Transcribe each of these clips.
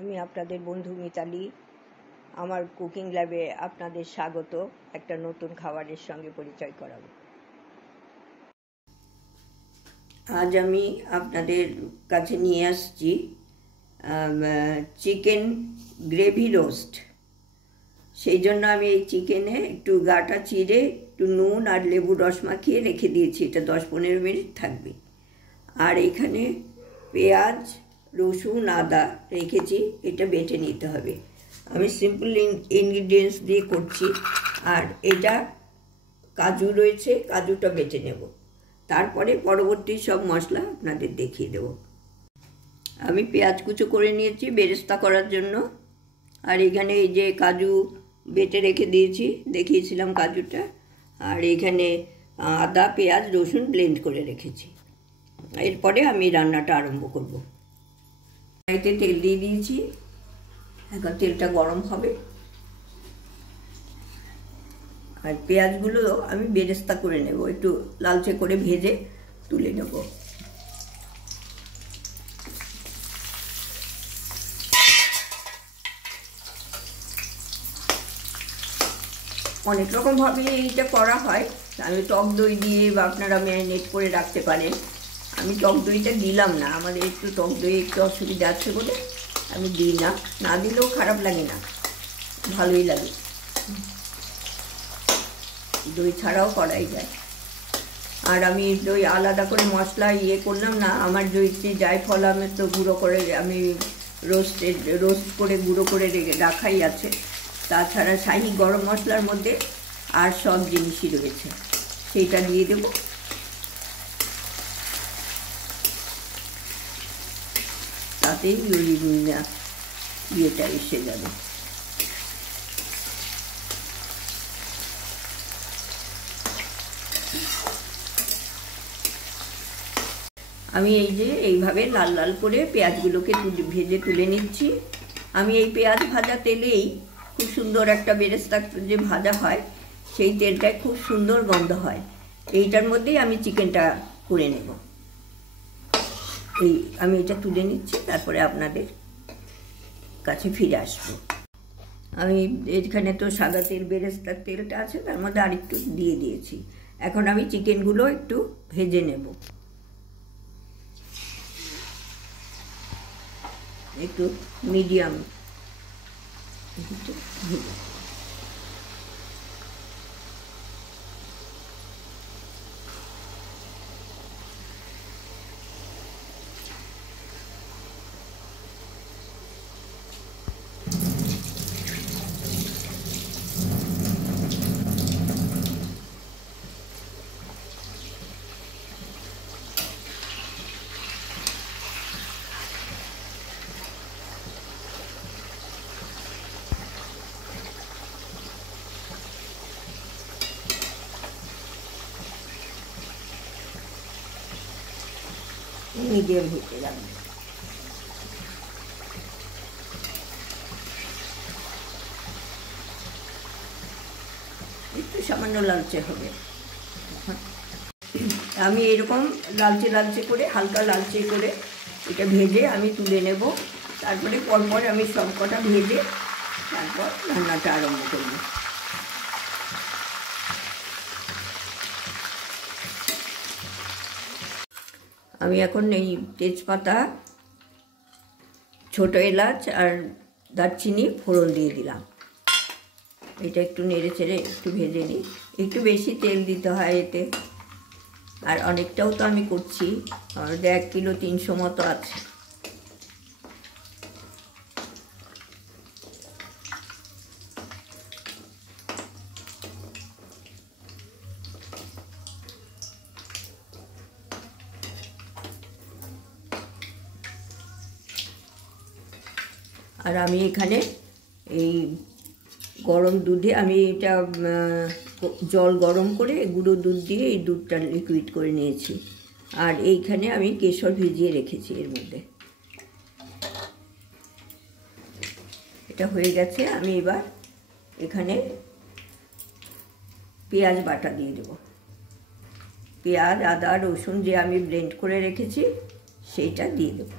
আমি আপনাদের বন্ধু মিতালি। আমার কুকিং ল্যাবে আপনাদের স্বাগত। একটা নতুন খাবারের সঙ্গে পরিচয় করাবো। আজ আমি আপনাদের কাছে নিয়ে আসছি চিকেন গ্রেভি রোস্ট। সেই জন্য আমি এই চিকেনে একটু গাটা চিড়ে একটু নুন আর লেবু রস মাখিয়ে রেখে দিয়েছি। এটা 10-15 মিনিট থাকবে। আর এখানে পেঁয়াজ, রসুন, আদা রেখেছি, এটা বেটে নিতে হবে। আমি সিম্পল ইনগ্রিডিয়েন্টস দিয়ে করছি। আর এটা কাজু রয়েছে, কাজুটা বেটে নেব। তারপরে পরবর্তী সব মশলা আপনাদের দেখিয়ে দেব। আমি পেঁয়াজ কুচো করে নিয়েছি বেরেস্তা করার জন্য। আর এখানে এই যে কাজু বেটে রেখে দিয়েছি, দেখিয়েছিলাম কাজুটা। আর এখানে আদা, পেঁয়াজ, রসুন ব্লেন্ড করে রেখেছি। এরপরে আমি রান্নাটা আরম্ভ করব। কড়াইতে তেল দিয়ে দিয়েছি, এখন তেলটা গরম হবে। আর পেঁয়াজগুলো আমি বেরেস্তা করে নেব, একটু লালচে করে ভেজে তুলে নেব। অনেক রকমভাবে এইটা করা হয়। আমি টক দই দিয়ে বা আপনারা ম্যারিনেট করে রাখতে পারেন। আমি টক দইটা দিলাম না, আমাদের একটু টক দই একটু অসুবিধা আছে বলে আমি দিই না। না দিলেও খারাপ লাগে না, ভালোই লাগে। দই ছাড়াও করাই যায়। আর আমি দই আলাদা করে মশলা করলাম না। আমার দইতে জায়ফল আমি তো গুঁড়ো করে আমি রোস্ট করে গুঁড়ো করে রাখাই আছে। তাছাড়া শাহি গরম মশলার মধ্যে আর সব জিনিসই রয়েছে, সেইটা দিয়ে দেব। তাতেই ইয়েটা এসে যাবে। আমি এই যে এইভাবে লাল লাল করে পেঁয়াজগুলোকে ভেজে তুলে নিচ্ছি। আমি এই পেঁয়াজ ভাজা তেলেই খুব সুন্দর একটা বেরেস্তা যে ভাজা হয়, সেই তেলটায় খুব সুন্দর গন্ধ হয়। এইটার মধ্যেই আমি চিকেনটা করে নেব। আমি এটা তুলে নিচ্ছি, তারপরে আপনাদের কাছে ফিরে আসবো। আমি এখানে তো সাদা তেল, বেরেস্তার তেলটা আছে, তার মধ্যে আরেকটু দিয়ে দিয়েছি। এখন আমি চিকেনগুলো একটু ভেজে নেব, একটু মিডিয়াম। মিডিয়াম হিটে রাখবো। একটু সামান্য লালচে হবে। আমি এরকম লালচে লালচে করে, হালকা লালচে করে এটা ভেজে আমি তুলে নেব। তারপরে পরপর আমি সব কটা ভেজে তারপর রান্নাটা আরম্ভ করব। আমি এখন এই তেজপাতা, ছোট এলাচ আর দারচিনি ফোড়ন দিয়ে দিলাম। এটা একটু নেড়ে চেড়ে একটু ভেজে নিই। একটু বেশি তেল দিতে হয় এতে। আর অনেকটাও তো আমি করছি, 1 কিলো 300 মতো আছে। আর আমি এখানে এই গরম দুধে আমি এটা জল গরম করে গুঁড়ো দুধ দিয়ে এই দুধটা লিকুইড করে নিয়েছি। আর এইখানে আমি কেশর ভিজিয়ে রেখেছি এর মধ্যে। এটা হয়ে গেছে। আমি এবার এখানে পেঁয়াজ বাটা দিয়ে দেব। পেঁয়াজ, আদা, রসুন যে আমি ব্লেন্ড করে রেখেছি সেইটা দিয়ে দেব।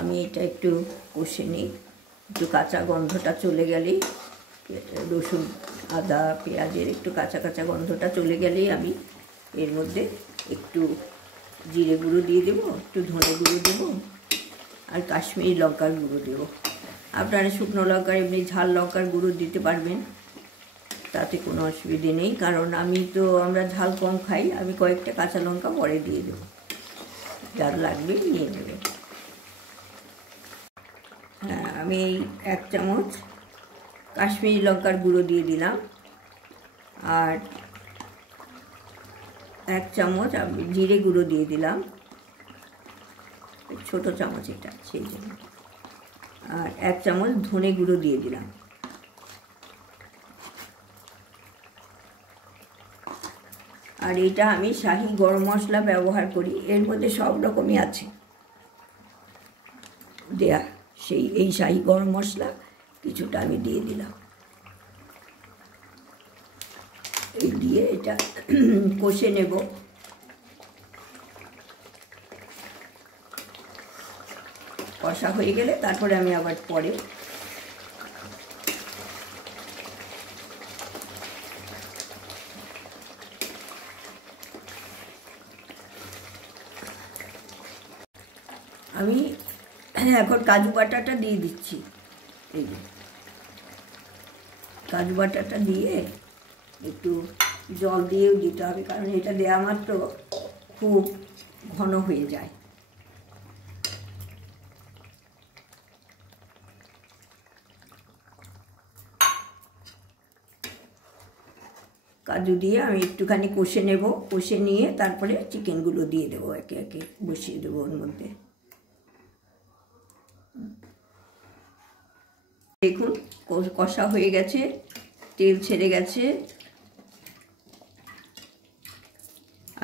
আমি এটা একটু কষে নিই, একটু কাঁচা গন্ধটা চলে গেলেই, রসুন আদা পেঁয়াজের একটু কাঁচা কাঁচা গন্ধটা চলে গেলেই আমি এর মধ্যে একটু জিরে গুঁড়ো দিয়ে দেবো, একটু ধনে গুঁড়ো দেবো, আর কাশ্মীরি লঙ্কার গুঁড়ো দেবো। আপনারা শুকনো লঙ্কার এমনি ঝাল লঙ্কার গুঁড়ো দিতে পারবেন, তাতে কোনো অসুবিধে নেই, কারণ আমরা ঝাল কম খাই। আমি কয়েকটা কাঁচা লঙ্কা পরে দিয়ে দেবো, যার লাগবে নিয়ে নেবে। হ্যাঁ, আমি এই 1 চামচ কাশ্মীরি লঙ্কার গুঁড়ো দিয়ে দিলাম, আর 1 চামচ আমি জিরে গুঁড়ো দিয়ে দিলাম, ছোটো চামচ এটা সেই জন্য, আর 1 চামচ ধনে গুঁড়ো দিয়ে দিলাম। আর এটা আমি শাহি গরম মশলা ব্যবহার করি, এর মধ্যে সব রকমই আছে দেয়া, এই শাহি গরম মশলা কিছুটা আমি দিয়ে দিলাম। এই দিয়ে এটা কষে নেব। কষা হয়ে গেলে তারপরে আমি আবার পরে আমি এখন কাজু বাটাটা দিয়ে দিচ্ছি। এই যে কাজু বাটাটা দিয়ে একটু জল দিয়েও দিতে হবে, কারণ এটা দেওয়া মাত্র খুব ঘন হয়ে যায়। কাজু দিয়ে আমি একটুখানি কষে নেব, কষে নিয়ে তারপরে চিকেনগুলো দিয়ে দেবো, একে একে বসিয়ে দেবো ওর মধ্যে। দেখুন কষা হয়ে গেছে, তেল ছেড়ে গেছে।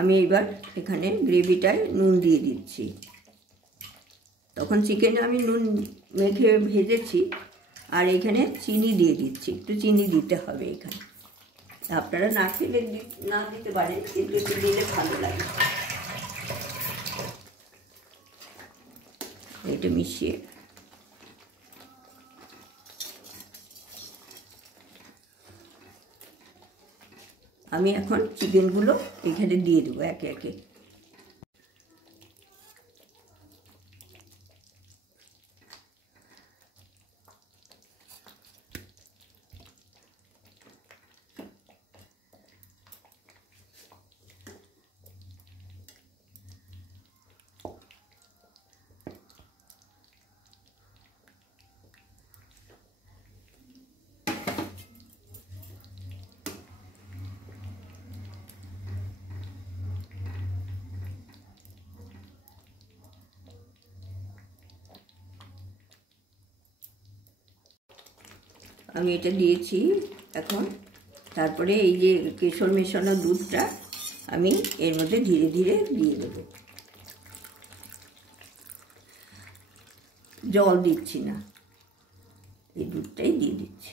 আমি এবার এখানে গ্রেভিটায় নুন দিয়ে দিচ্ছি। তখন চিকেনে আমি নুন মেখে ভেজেছি, আর এখানে চিনি দিয়ে দিচ্ছি, একটু চিনি দিতে হবে এখানে। আপনারা না খেলে না দিতে পারেন, কিন্তু একটু দিলে ভালো লাগে। এটা মিশিয়ে আমি এখন চিকেনগুলো এখানে দিয়ে দেবো একে একে। আমি এটা দিয়েছি এখন। তারপরে এই যে কেশর মেশানো দুধটা আমি এর মধ্যে ধীরে ধীরে দিয়ে দেবো, জল দিচ্ছি না, এই দুধটাই দিয়ে দিচ্ছি।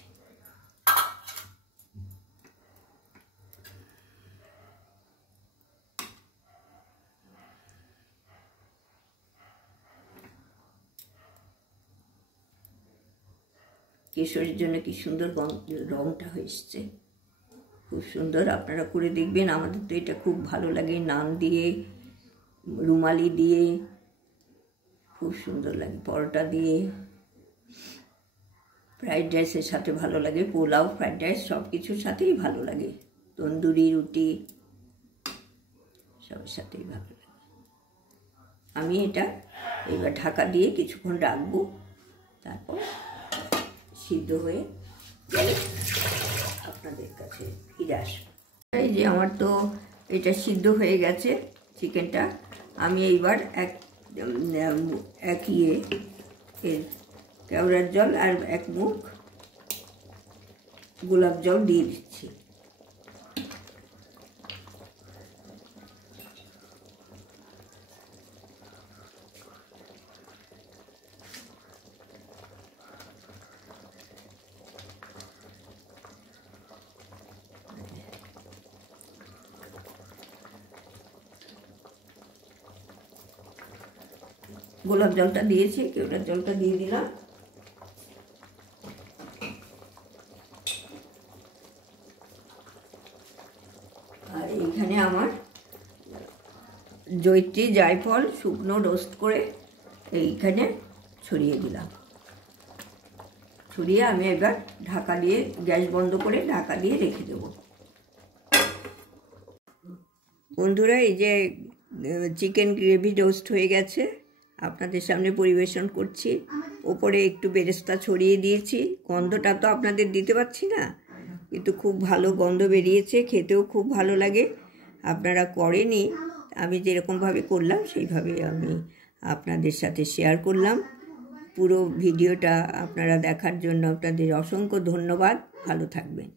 কেশরের জন্য কি সুন্দর রঙটা হয়েছে, খুব সুন্দর। আপনারা করে দেখবেন, আমাদের তো এটা খুব ভালো লাগে, নান দিয়ে রুমালি দিয়ে খুব সুন্দর লাগে, পরোটা দিয়ে, ফ্রাইড রাইসের সাথে ভালো লাগে, পোলাও ফ্রাইড রাইস সব কিছুর সাথেই ভালো লাগে, তন্দুরি রুটি সবের সাথেই ভালো লাগে। আমি এটা এবার ঢাকা দিয়ে কিছুক্ষণ রাখবো, তারপর সিদ্ধ হয়ে গেলে আপনাদের কাছে ফিরে আসবো। এই যে আমার তো এটা সিদ্ধ হয়ে গেছে চিকেনটা। আমি এইবার এক কেওড়ার জল আর 1 মুখ গোলাপ জল দিয়ে দিচ্ছি। গোলাপ জলটা দিয়েছি, কেওড়ার জলটা দিয়ে দিলাম। আর এইখানে আমার জয়িত্রী জায়ফল শুকনো রোস্ট করে এইখানে ছড়িয়ে দিলাম। ছড়িয়ে আমি এবার ঢাকা দিয়ে, গ্যাস বন্ধ করে ঢাকা দিয়ে রেখে দেব। বন্ধুরা, এই যে চিকেন গ্রেভি রোস্ট হয়ে গেছে, আপনাদের সামনে পরিবেশন করছি। ওপরে একটু বেরেস্তা ছড়িয়ে দিয়েছি। গন্ধটা তো আপনাদের দিতে পারছি না, কিন্তু খুব ভালো গন্ধ বেরিয়েছে, খেতেও খুব ভালো লাগে। আপনারা করেনি, আমি যেরকমভাবে করলাম সেইভাবে আমি আপনাদের সাথে শেয়ার করলাম। পুরো ভিডিওটা আপনারা দেখার জন্য আপনাদের অসংখ্য ধন্যবাদ। ভালো থাকবেন।